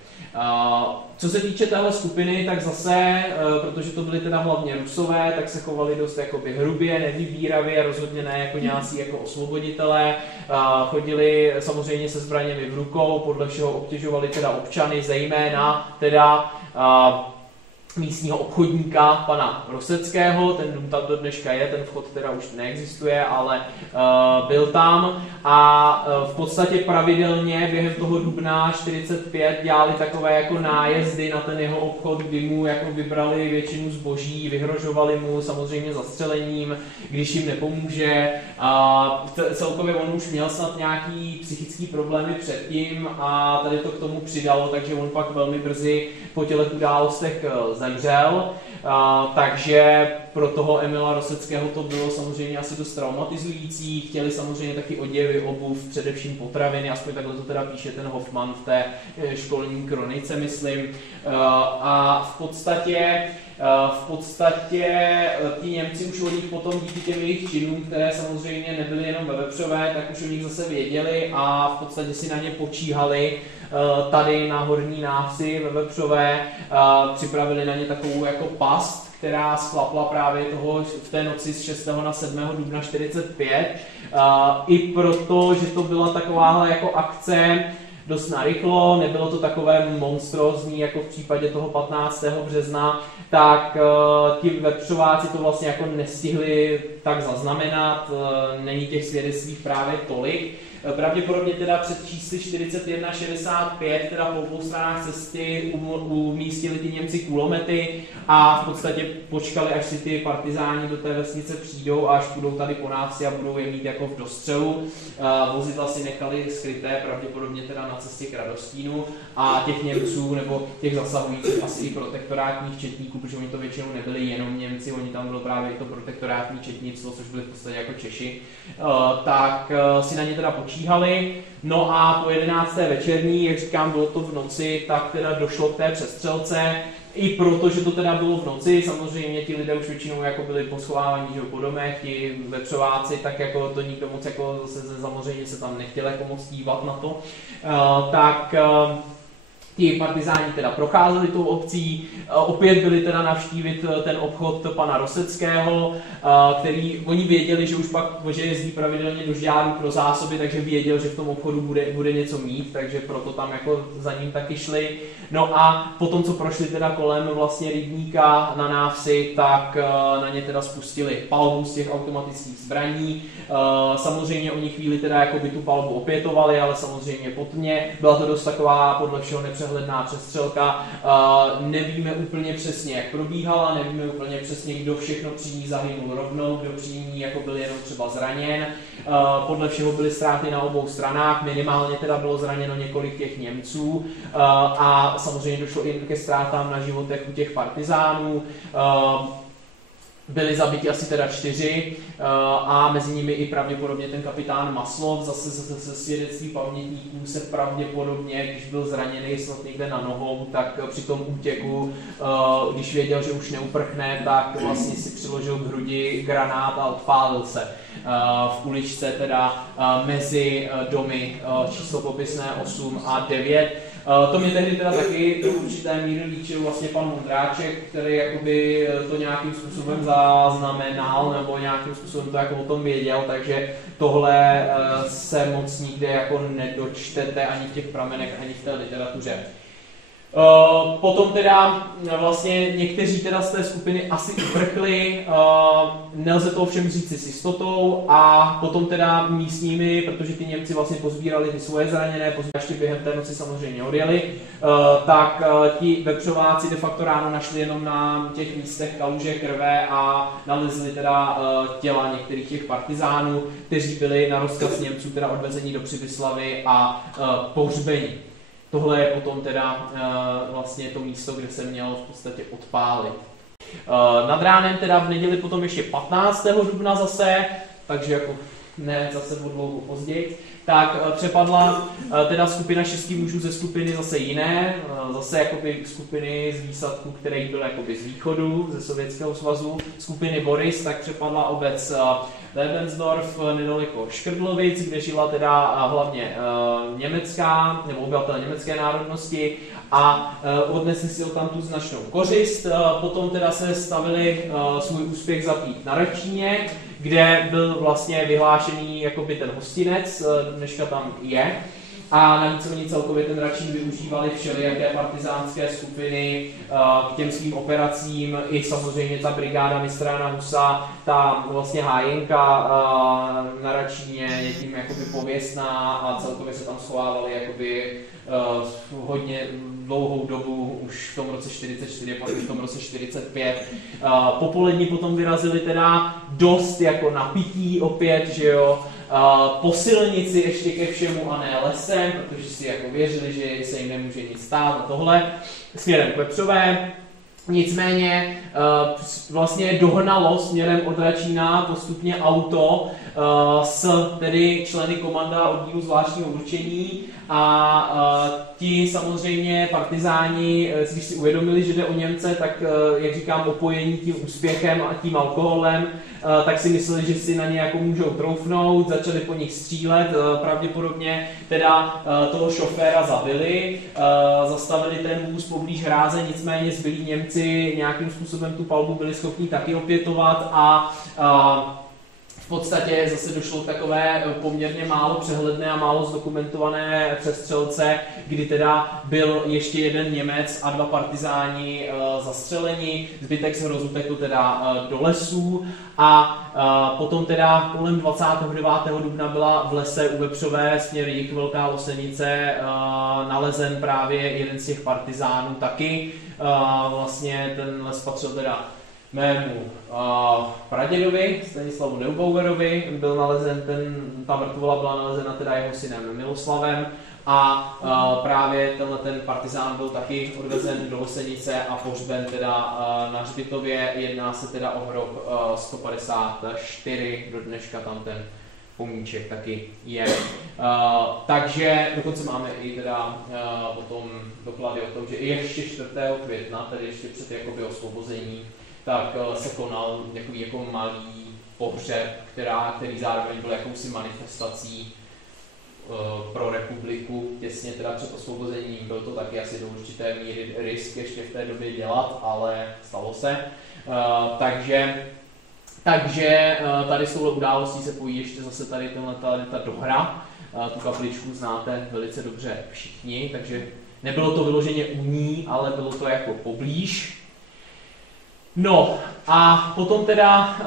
Co se týče téhle skupiny, tak zase, protože to byly teda hlavně Rusové, tak se chovali dost jakoby hrubě, nevybíravě, rozhodně ne jako nějací jako osvoboditelé. Chodili samozřejmě se zbraněmi v rukou, podle všeho obtěžovali teda občany, zejména teda místního obchodníka, pana Roseckého, ten dům tam do dneška je, ten vchod teda už neexistuje, ale byl tam a v podstatě pravidelně během toho dubna 45 dělali takové jako nájezdy na ten jeho obchod, kdy mu jako vybrali většinu zboží, vyhrožovali mu samozřejmě zastřelením, když jim nepomůže. Celkově on už měl snad nějaký psychický problémy předtím a tady to k tomu přidalo, takže on pak velmi brzy po těch událostech zemřel, takže pro toho Emila Roseckého to bylo samozřejmě asi dost traumatizující, chtěli samozřejmě taky oděvy, obuv, především potraviny, aspoň takhle to teda píše ten Hoffman v té školní kronice, myslím, a v podstatě ti Němci už o nich potom díky těm jejich činům, které samozřejmě nebyly jenom ve Vepřové, tak už o nich zase věděli a v podstatě si na ně počíhali tady na Horní Návsi ve Vepřové, připravili na ně takovou jako past, která sklapla právě v té noci z 6. na 7. dubna 45. I proto, že to byla takováhle jako akce dost narychlo, nebylo to takové monstrózní jako v případě toho 15. března, tak ti Vepřováci to vlastně jako nestihli tak zaznamenat, není těch svědectví právě tolik. Pravděpodobně teda před čísly 41-65 teda po obou stranách cesty umístili ty Němci kulomety a v podstatě počkali, až si ty partizáni do té vesnice přijdou a až budou tady po návsi a budou je mít jako v dostřelu. Vozidla si nechali skryté, pravděpodobně teda na cestě k Radostínu a těch Němců nebo těch zasahujících asi i protektorátních četníků, protože oni to většinou nebyli jenom Němci, oni tam bylo právě i to protektorátní četnictvo, což byly v podstatě jako Češi, tak si na ně teda počíhali. No a po 11. večerní, jak říkám, bylo to v noci, tak teda došlo k té přestřelce. I proto, že to teda bylo v noci, samozřejmě ti lidé už většinou jako byli poschovávaní, že po domech, ti vepřováci, tak jako to nikdo moc jako samozřejmě se tam nechtěl jako moc dívat na to, tak ti partizáni teda procházeli tou obcí, opět byli teda navštívit ten obchod pana Roseckého, který oni věděli, že už pak že jezdí pravidelně do Žďáru pro zásoby, takže věděl, že v tom obchodu bude něco mít, takže proto tam jako za ním taky šli. No a potom, co prošli teda kolem vlastně rybníka na návsi, tak na ně teda spustili palbu z těch automatických zbraní. Samozřejmě oni chvíli teda jako by tu palbu opětovali, ale samozřejmě potmě. Byla to dost taková podle všeho nepřehledná přestřelka. Nevíme úplně přesně, jak probíhala, nevíme úplně přesně, kdo všechno při ní zahynul rovnou, kdo při ní jako byl jenom třeba zraněn. Podle všeho byly ztráty na obou stranách, minimálně teda bylo zraněno několik těch Němců a samozřejmě došlo i ke ztrátám na životech u těch partizánů. Byli zabiti asi teda 4 a mezi nimi i pravděpodobně ten kapitán Maslov, zase ze svědectví pamětníků se pravděpodobně, když byl zraněný snad někde na nohou, tak při tom útěku, když věděl, že už neuprchne, tak vlastně si přiložil k hrudi granát a odpálil se v uličce teda mezi domy číslo popisné 8 a 9. To mě tehdy teda taky do určité míry líčil vlastně pan Mondráček, který jakoby to nějakým způsobem zaznamenal nebo nějakým způsobem to jako o tom věděl, takže tohle se moc nikde jako nedočtete ani v těch pramenech, ani v té literatuře. Potom teda vlastně někteří teda z té skupiny asi uprchli, nelze to ovšem říci s jistotou a potom teda místními, protože ty Němci vlastně pozbírali ty svoje zraněné, ještě během té noci samozřejmě odjeli, tak ti vepřováci de facto ráno našli jenom na těch místech kaluže krve a nalezli teda těla některých těch partizánů, kteří byli na rozkaz Němců teda odvezeni do Přibyslavi a pohřbeni. Tohle je potom teda vlastně to místo, kde se mělo v podstatě odpálit. Nad ránem teda v neděli potom ještě 15. dubna zase, takže jako ne zase o dlouho později, tak přepadla teda skupina 6 mužů ze skupiny zase jiné, zase jakoby skupiny z výsadku, který byl jakoby z východu, ze Sovětského svazu, skupiny Boris, tak přepadla obec Lebensdorf nedaleko Škrdlovic, kde žila teda hlavně německá, nebo obyvatel německé národnosti a odnesli si tam tu značnou kořist. Potom teda se stavili svůj úspěch zapít na Račíně, kde byl vlastně vyhlášený jakoby ten hostinec, dneška tam je. A navíc oni celkově ten Račín využívali všelijaké partizánské skupiny k těm svým operacím, i samozřejmě ta brigáda mistra Jana Husa, ta vlastně hájenka na Račíně je tím jakoby pověstná a celkově se tam schovávali jakoby hodně dlouhou dobu, už v tom roce 44, pak v tom roce 45. Popolední potom vyrazili teda dost jako napití opět, že jo, po silnici ještě ke všemu a ne lesem, protože si jako věřili, že se jim nemůže nic stát a tohle, směrem k Vepřové. Nicméně vlastně dohnalo směrem od Račína postupně auto s tedy členy komanda oddílu zvláštního určení a ti samozřejmě partizáni, když si uvědomili, že jde o Němce, tak jak říkám, opojení tím úspěchem a tím alkoholem, tak si mysleli, že si na ně jako můžou troufnout, začali po nich střílet, pravděpodobně teda toho šoféra zabili, zastavili ten vůz poblíž hráze, nicméně zbylí Němci nějakým způsobem tu palbu byli schopni taky opětovat a v podstatě zase došlo k takové poměrně málo přehledné a málo zdokumentované přestřelce, kdy teda byl ještě jeden Němec a 2 partizáni zastřeleni, zbytek z hrozu tekl teda do lesů a potom teda kolem 29. dubna byla v lese u Vepřové směr jih Velká Losenice nalezen právě jeden z těch partizánů taky. Vlastně ten les patřil teda mému pradědovi, Stanislavu Neubauerovi, byl nalezen ta mrtvola byla nalezena teda jeho synem Miloslavem a právě ten partizán byl taky odvezen do Losenice a pohřben teda na hřbitově. Jedná se teda o hrob 154, do dneška tam ten pomníček taky je. Takže dokonce máme i teda potom doklady o tom, že i ještě 4. května, tedy ještě před jakoby osvobození, tak se konal jako malý pohřeb, který zároveň byl jakousi manifestací pro republiku těsně teda před osvobozením. Byl to taky asi do určité míry risk ještě v té době dělat, ale stalo se. Takže tady s touhle událostí se pojí ještě zase tady ta dohra. Tu kapličku znáte velice dobře všichni, takže nebylo to vyloženě u ní, ale bylo to jako poblíž. No a potom teda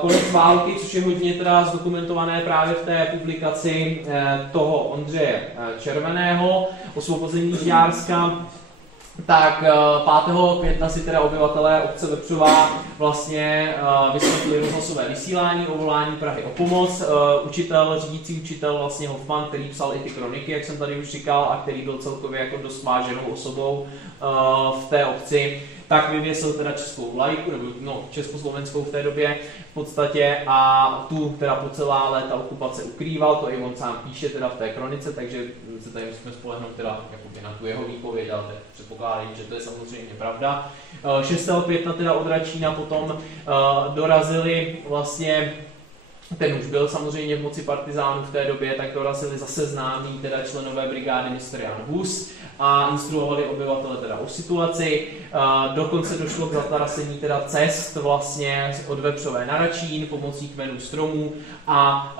konec války, což je hodně teda zdokumentované právě v té publikaci toho Ondřeje Červeného, Osvobození Žďárska, tak 5. května si teda obyvatelé obce Vepřová vlastně vyslechli rozhlasové vysílání o volání Prahy o pomoc. Řídící učitel vlastně Hofmann, který psal i ty kroniky, jak jsem tady už říkal, a který byl celkově jako dost váženou osobou v té obci, tak vyvěsil teda českou vlajku, nebo československou v té době v podstatě, a tu teda po celá léta okupace ukrýval, to i on sám píše teda v té kronice, takže se tady musíme spolehnout teda jakoby na tu jeho výpověď, ale předpokládám, že to je samozřejmě pravda. 6. května teda od Račína potom dorazili vlastně, ten už byl samozřejmě v moci partizánů v té době, tak dorazili zase známí teda členové brigády mistr Jan Hus a instruovali obyvatele teda o situaci. Dokonce došlo k zatarasení teda cest vlastně od Vepřové na Račín pomocí kmenů stromů a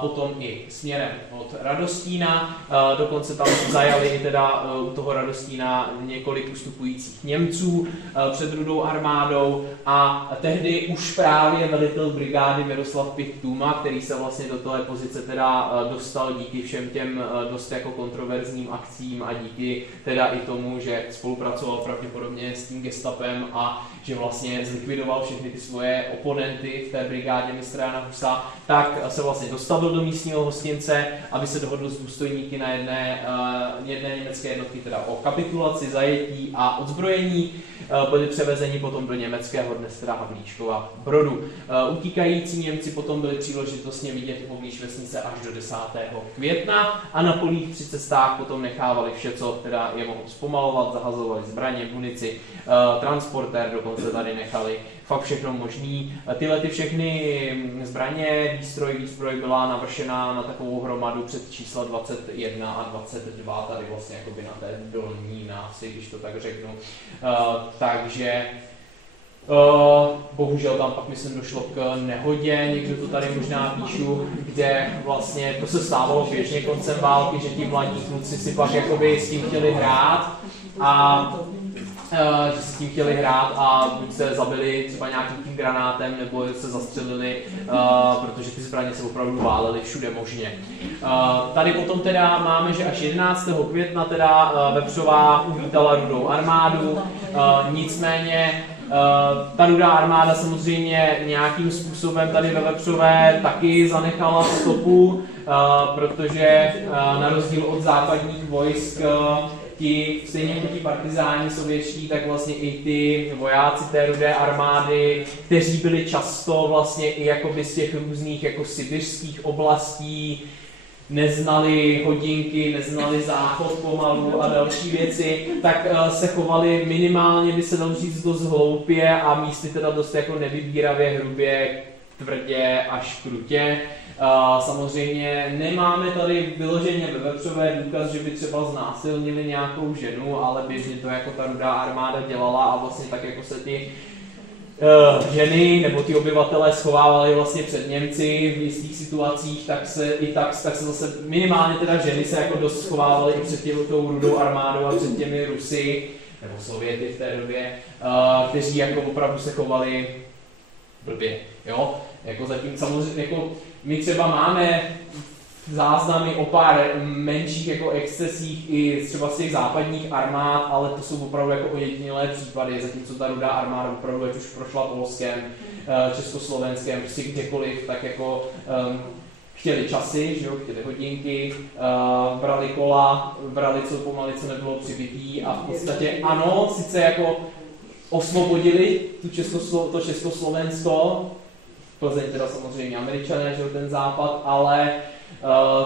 potom i směrem od Radostína. Dokonce tam zajali i teda u toho Radostína několik ustupujících Němců před Rudou armádou a tehdy už právě velitel brigády Miroslav Pichtuma, který se vlastně do téhle pozice teda dostal díky všem těm dost jako kontroverzním akcím a díky teda i tomu, že spolupracoval pravděpodobně s tím gestapem a že vlastně zlikvidoval všechny ty svoje oponenty v té brigádě mistra Jana Husa, tak se vlastně dostavil do místního hostince, aby se dohodl s důstojníky na jedné německé jednotky teda o kapitulaci, zajetí a odzbrojení. Byli převezeni potom do německého dnes teda Havlíčkova Brodu. Utíkající Němci potom byli příležitostně vidět poblíž vesnice až do 10. května a na polích při cestách potom nechávali vše, co teda je mohlo zpomalovat, zahazovali zbraně, munici, transportér dokonce tady nechali, fakt všechno možný. Tyhle ty všechny zbraně, výstroj byla navršená na takovou hromadu před čísla 21 a 22, tady vlastně jakoby na té dolní návsi, když to tak řeknu. Takže bohužel tam pak myslím došlo k nehodě, někdo to tady možná píšu, kde vlastně to se stávalo běžně koncem války, že ti mladí kluci si pak jakoby s tím chtěli hrát a buď se zabili třeba nějakým tím granátem, nebo se zastřelili, protože ty zbraně se opravdu válely všude možně. Tady potom teda máme, že až 11. května teda Vepřová uvítala Rudou armádu, nicméně ta Rudá armáda samozřejmě nějakým způsobem tady ve Vepřové taky zanechala stopu, protože na rozdíl od západních vojsk stejně jako ti partizáni sovětští, tak vlastně i ty vojáci té Rudé armády, kteří byli často vlastně i jakoby z těch různých jako sibiřských oblastí, neznali hodinky, neznali záchod pomalu a další věci, tak se chovali minimálně, by se dalo říct, dost hloupě a místy teda dost jako nevybíravě, hrubě, tvrdě až krutě. Samozřejmě nemáme tady vyloženě ve Vepřové důkaz, že by třeba znásilnili nějakou ženu, ale běžně to jako ta Rudá armáda dělala a vlastně tak jako se ti ženy nebo ty obyvatelé schovávali vlastně před Němci v jistých situacích, tak se zase minimálně teda ženy se jako dost schovávaly i před tou Rudou armádou a před těmi Rusy, nebo Sověty v té době, kteří jako opravdu se chovali blbě, jo? Jako zatím samozřejmě, jako my třeba máme záznamy o pár menších jako excesích i třeba z těch západních armád, ale to jsou opravdu jako ojedinělé případy, zatímco ta Rudá armáda opravdu, ať už prošla Polskem, Československem, prostě kdekoliv, tak jako chtěli časy, že jo, chtěli hodinky, brali kola, brali co pomaly, co nebylo přibitý a v podstatě ano, sice jako osvobodili to Československo, Plzeň teda samozřejmě Američané, že jo, ten západ, ale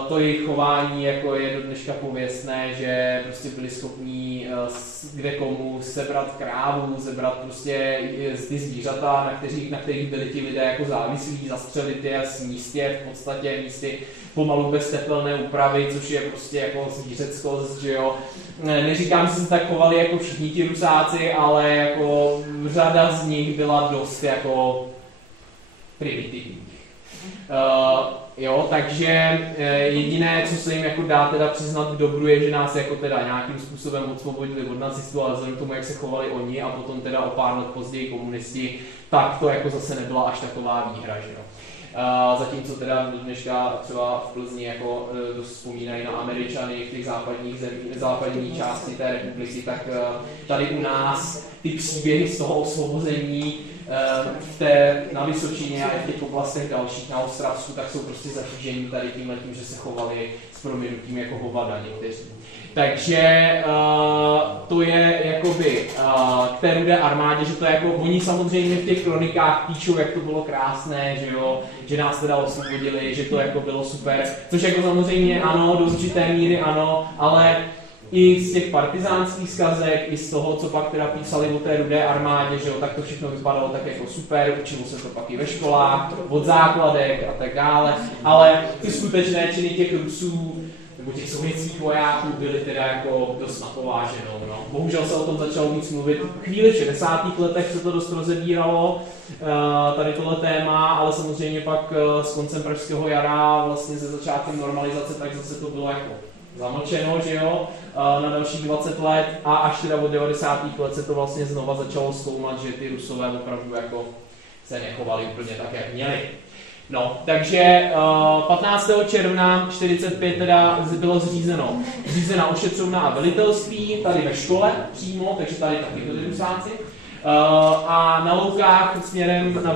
to jejich chování jako je do dneška pověstné, že prostě byli schopní kde komu sebrat krávu, sebrat prostě ty zvířata, na kterých byli ti lidé jako závislí, zastřelit je a sníst je v podstatě místy pomalu bez tepelné úpravy, což je prostě jako zvířeckost, že jo. Neříkám, že se tak chovali jako všichni ti Rusáci, ale jako řada z nich byla dost jako primitivní. Jo, takže jediné, co se jim jako dá teda přiznat k dobru, je, že nás jako teda nějakým způsobem osvobodili od nacistů, ale vzhledem k tomu, jak se chovali oni a potom teda o pár let později komunisti, tak to jako zase nebyla až taková výhra, že jo. Zatímco teda dneška třeba v Plzni jako dost vzpomínají na Američany v těch západní části té republiky, tak tady u nás ty příběhy z toho osvobození na Vysočině a v těch oblastech dalších na Ostravsku, tak jsou prostě zatížení tady tímhletím, že se chovali s prominutím jako hovada někteří. Takže to je jakoby k té Rudé armádě, že to je jako, oni samozřejmě v těch kronikách píšou, jak to bylo krásné, že jo, že nás teda osvobodili, že to jako bylo super, což jako samozřejmě ano, do určité míry ano, ale i z těch partizánských zkazek, i z toho, co pak teda písali o té Rudé armádě, že jo, tak to všechno vypadalo tak jako super, učilo se to pak i ve školách, od základek a tak dále, ale ty skutečné činy těch Rusů nebo těch sovětských vojáků byly teda jako dost napováženou. No. Bohužel se o tom začalo víc mluvit. Chvíli v 60. letech se to dost rozebíralo, tady tohle téma, ale samozřejmě pak s koncem Pražského jara, vlastně se začátkem normalizace, tak zase to bylo jako zamlčeno, že jo, na dalších 20 let a až teda od 90. let se to vlastně znova začalo zkoumat, že ty Rusové opravdu jako se nechovali úplně tak, jak měli. No, takže 15. června 45 teda bylo zřízena ošetřovna a velitelství tady ve škole přímo, takže tady taky byli Rusáci. A na loukách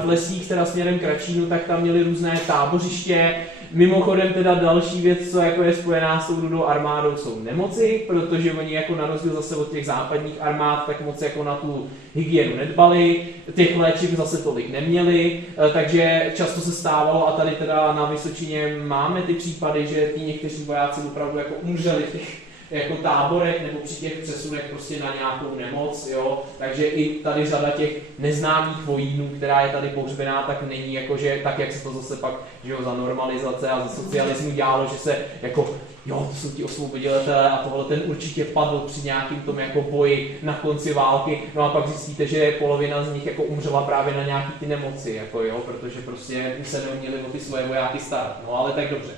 v lesích, teda směrem k Račínu, tak tam měli různé tábořiště. Mimochodem teda další věc, co jako je spojená s tou Rudou armádou, jsou nemoci, protože oni jako na rozdíl zase od těch západních armád tak moc jako na tu hygienu nedbali, těch léčiv zase tolik neměli, takže často se stávalo, a tady teda na Vysočině máme ty případy, že ti někteří vojáci opravdu jako umřeli v těch jako táborech nebo při těch přesunech prostě na nějakou nemoc, jo, takže i tady řada těch neznámých vojínů, která je tady pohřbená, tak není jako, že tak, jak se to zase pak, že jo, za normalizace a za socialismu dělalo, že se jako, jo, to jsou ti osvoboditelé a tohle ten určitě padl při nějakým tom jako boji na konci války, no a pak zjistíte, že polovina z nich jako umřela právě na nějaký ty nemoci, jako jo, protože prostě se neuměli o ty svoje vojáky starat, no ale tak dobře.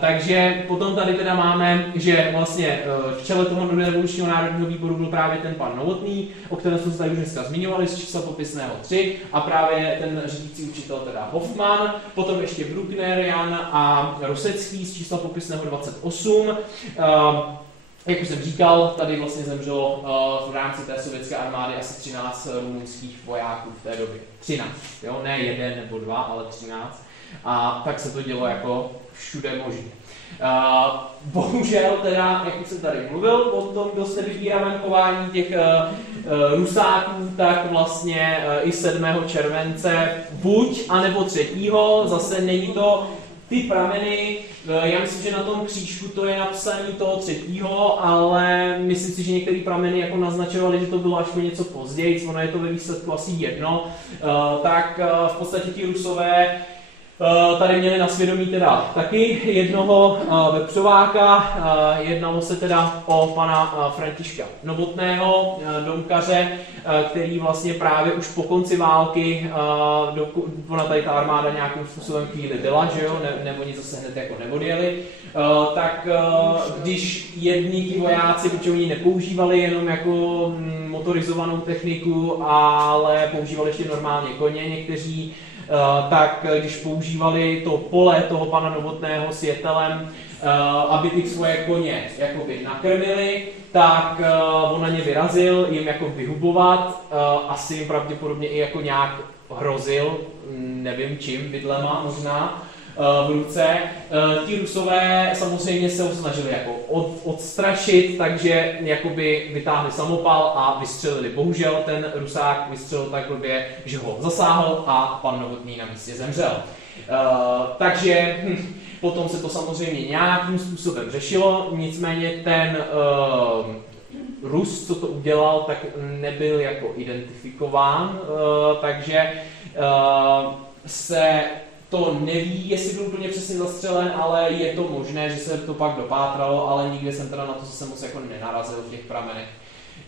Takže potom tady teda máme, že vlastně v čele toho revolučního národního výboru byl právě ten pan Novotný, o kterém jsme se tady už dneska zmiňovali, z čísla popisného 3, a právě ten řídící učitel teda Hoffman, potom ještě Bruckner, Jan a Rosecký z čísla popisného 28. Jak už jsem říkal, tady vlastně zemřelo v rámci té sovětské armády asi 13 rumunských vojáků v té době. 13, jo, ne 1 nebo 2, ale 13. A tak se to dělo jako všude možně. Bohužel teda, jak už jsem tady mluvil, o tom dost nevybíravém chování těch Rusáků, tak vlastně i 7. července buď, anebo 3. zase není to ty prameny, já myslím, že na tom křížku to je napsané toho 3., ale myslím si, že některé prameny jako naznačovaly, že to bylo až něco později, ono je to ve výsledku asi jedno, tak v podstatě ti Rusové Tady měli na svědomí teda taky jednoho vepřováka, jednalo se teda o pana Františka Novotného, domkaře, který vlastně právě už po konci války, ona tady ta armáda nějakým způsobem chvíli byla, že jo, nebo oni zase hned jako neodjeli, tak když jedni ti vojáci, protože oni nepoužívali jenom jako motorizovanou techniku, ale používali ještě normálně koně někteří, tak když používali to pole toho pana Novotného s jetelem, aby ty svoje koně jakoby nakrmili, tak on na ně vyrazil jim jako vyhubovat, asi jim pravděpodobně i jako nějak hrozil, nevím čím, vidlema možná, v ruce. Ti Rusové samozřejmě se ho snažili jako odstrašit, takže jakoby vytáhli samopal a vystřelili. Bohužel ten Rusák vystřelil tak blbě, že ho zasáhl a pan Novotný na místě zemřel. Takže potom se to samozřejmě nějakým způsobem řešilo, nicméně ten Rus, co to udělal, tak nebyl jako identifikován, takže se to neví, jestli byl úplně přesně zastřelen, ale je to možné, že se to pak dopátralo, ale nikdy jsem teda na to se moc jako nenarazil v těch pramenech.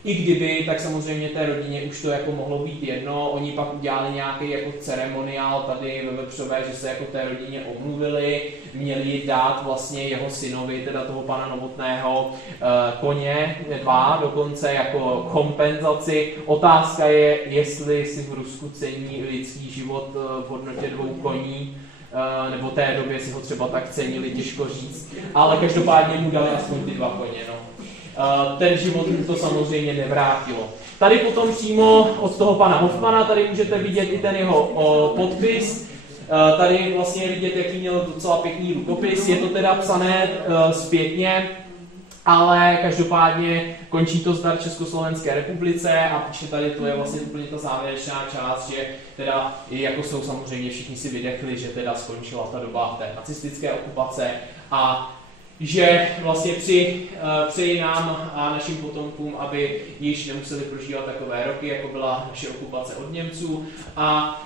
I kdyby, tak samozřejmě té rodině už to jako mohlo být jedno, oni pak udělali nějaký jako ceremoniál tady ve Vepřové, že se jako té rodině omluvili, měli dát vlastně jeho synovi, teda toho pana Novotného, koně, 2 dokonce jako kompenzaci. Otázka je, jestli si v Rusku cení lidský život v hodnotě 2 koní, nebo té době si ho třeba tak cenili, těžko říct, ale každopádně mu dali aspoň ty 2 koně, no. Ten život to samozřejmě nevrátilo. Tady potom přímo od toho pana Hoffmana, tady můžete vidět i ten jeho podpis. Tady vlastně je vidět, jaký měl docela pěkný rukopis. Je to teda psané zpětně, ale každopádně končí to zdar Československé republice a píše tady, to je vlastně úplně ta závěrečná část, že teda jako jsou samozřejmě všichni si vydechli, že teda skončila ta doba té nacistické okupace a že vlastně přeji nám a našim potomkům, aby již nemuseli prožívat takové roky, jako byla naše okupace od Němců a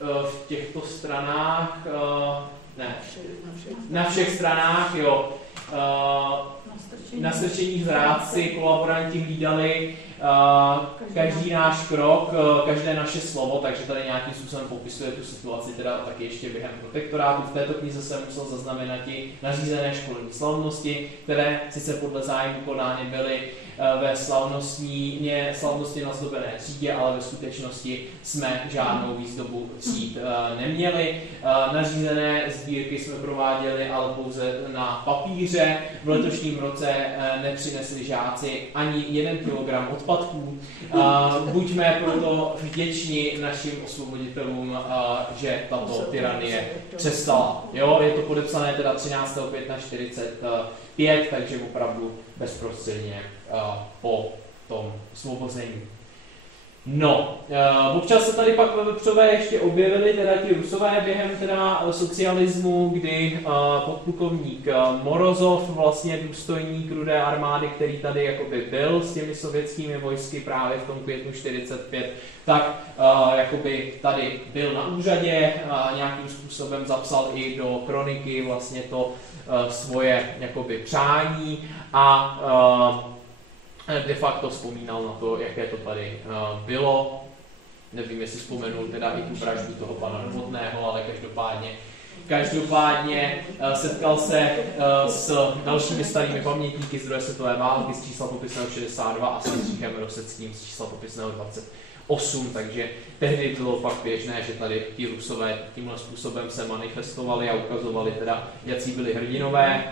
v těchto stranách, na všech stranách, jo, na strčení zrádci kolaboranti hlídali každý náš krok, každé naše slovo, takže tady nějakým způsobem popisuje tu situaci teda taky ještě během protektorátu. V této knize jsem musel zaznamenat i nařízené školní slavnosti, které sice podle zájmu konány byly ve slavnostně nazdobené třídě, ale ve skutečnosti jsme žádnou výzdobu tříd neměli. Nařízené sbírky jsme prováděli ale pouze na papíře. V letošním roce nepřinesli žáci ani 1 kilogram odpadků. Buďme proto vděční našim osvoboditelům, že tato tyranie přestala. Jo, je to podepsané teda 13. května 1945, takže opravdu bezprostředně po tom osvobození. No, občas se tady pak ve Vepřové ještě objevili teda ti Rusové během teda socialismu, kdy podplukovník Morozov, vlastně důstojník Rudé armády, který tady jakoby byl s těmi sovětskými vojsky právě v tom květnu 45, tak jakoby tady byl na úřadě, nějakým způsobem zapsal i do kroniky vlastně to svoje jakoby přání a de facto vzpomínal na to, jaké to tady bylo. Nevím, jestli vzpomenul teda i tu vraždu toho pana Novotného, ale každopádně setkal se s dalšími starými pamětníky z druhé světové války z čísla popisného 62 a s Jindřichem Roseckým z čísla popisného 28, takže tehdy bylo pak běžné, že tady ti Rusové tímhle způsobem se manifestovali a ukazovali teda, jací byli hrdinové.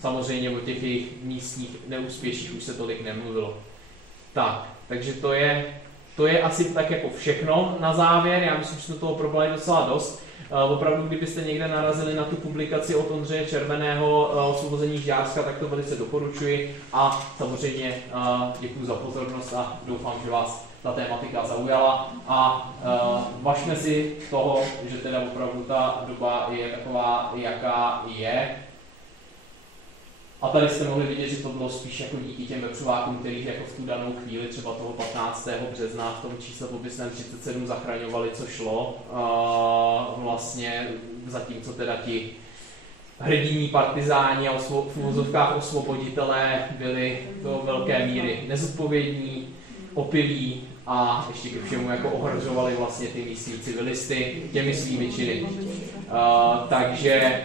Samozřejmě o těch jejich místních neúspěších už se tolik nemluvilo. Tak, takže to je asi tak jako všechno na závěr. Já myslím, že jsme toho probrali docela dost. Opravdu, kdybyste někde narazili na tu publikaci od Ondřeje Červeného Osvobození Žďárska, tak to velice doporučuji. A samozřejmě děkuji za pozornost a doufám, že vás ta tematika zaujala. A važme si toho, že teda opravdu ta doba je taková, jaká je. A tady jste mohli vidět, že to bylo spíš jako díky těm vepřovákům, kterých jako v tu danou chvíli, třeba toho 15. března v tom čísle popisném 37 zachraňovali, co šlo. Vlastně zatímco teda ti hrdinní partizáni a v uvozovkách osvoboditelé byli do velké míry nezodpovědní, opilí a ještě ke všemu jako ohrožovali vlastně ty místní civilisty těmi svými činy. Takže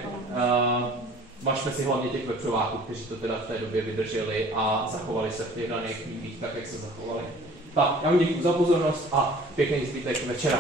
važme si hlavně těch vepřováků, kteří to teda v té době vydrželi a zachovali se v těch daných chvílích tak, jak se zachovali. Tak, já vám děkuji za pozornost a pěkný zbytek večera.